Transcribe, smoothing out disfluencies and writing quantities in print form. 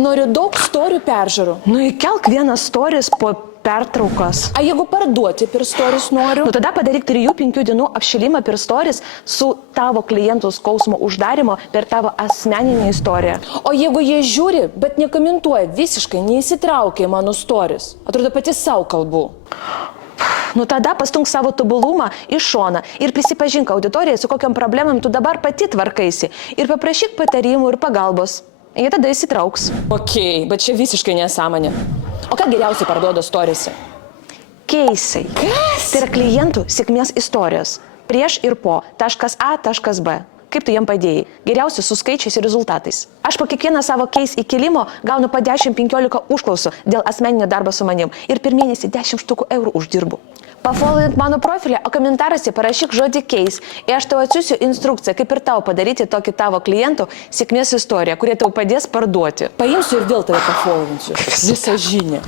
Noriu daug storių peržiūrų. Nu įkelk vieną stories po pertraukas. A jeigu parduoti per stories noriu? Nu tada padaryk 3-5 dienų apšilimą per stories su tavo klientų skausmo uždarimo per tavo asmeninę istoriją. O jeigu jie žiūri, bet nekomentuoja, visiškai neįsitraukia į mano stories. Atrodo, pati savo kalbu. Nu tada pastunk savo tobulumą į šoną ir prisipažink auditorijai, su kokiam problemam tu dabar pati tvarkaisi. Ir paprašyk patarimų ir pagalbos. Jie tada įsitrauks. Okei, bet čia visiškai nesąmonė. O ką geriausiai parduoda storiese? Keisai. Kas? Tai yra klientų sėkmės istorijos. Prieš ir po. Taškas A, taškas B. Kaip tu jiem padėjai? Geriausiai su skaičiais ir rezultatais. Aš po kiekvieną savo case įkelimo gaunu po 10-15 užklausų dėl asmeninio darbo su manim. Ir per mėnesį 10 štukų eurų uždirbu. Pafollowint mano profilį, o komentaruose parašyk žodį case. Ir aš tau atsiųsiu instrukciją, kaip ir tau padaryti tokį tavo klientų sėkmės istoriją, kurie tau padės parduoti. Paimsiu ir vėl tave pafollowinsiu. Visą žinią.